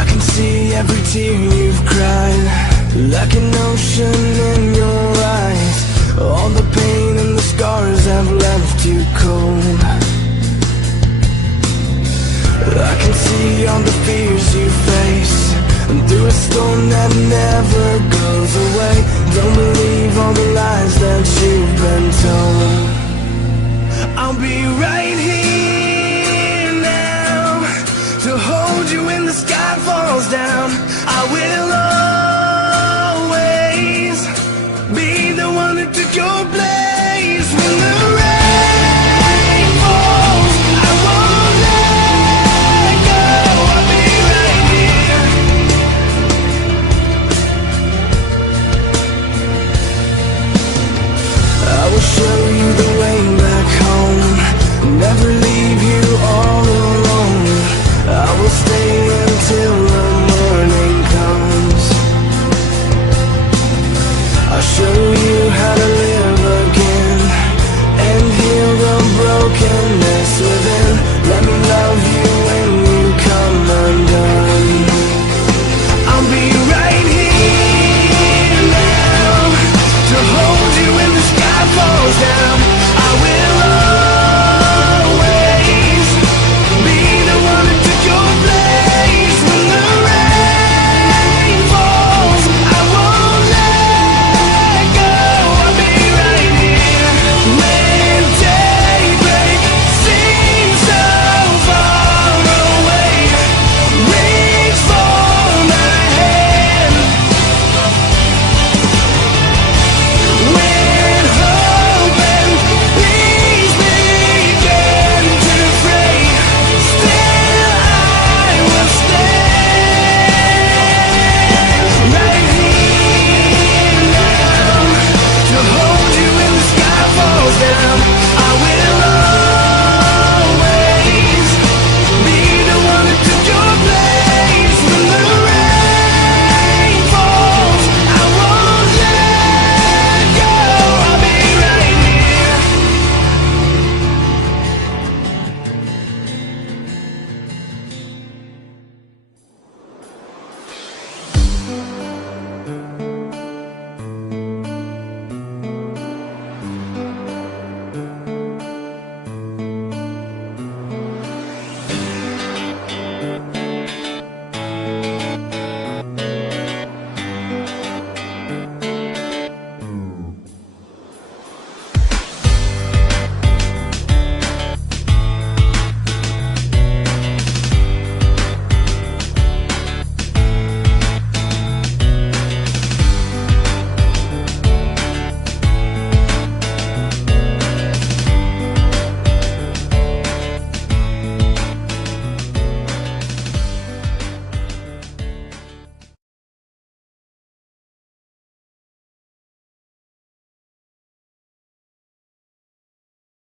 I can see every tear you've cried, like an ocean in your eyes. All the pain and the scars have left you cold. I can see all the fears you face, and through a storm that never goes away. Don't believe all the lies that you've been told. I'll be right here now to hold you when the sky falls down. I will always be the one that took your place.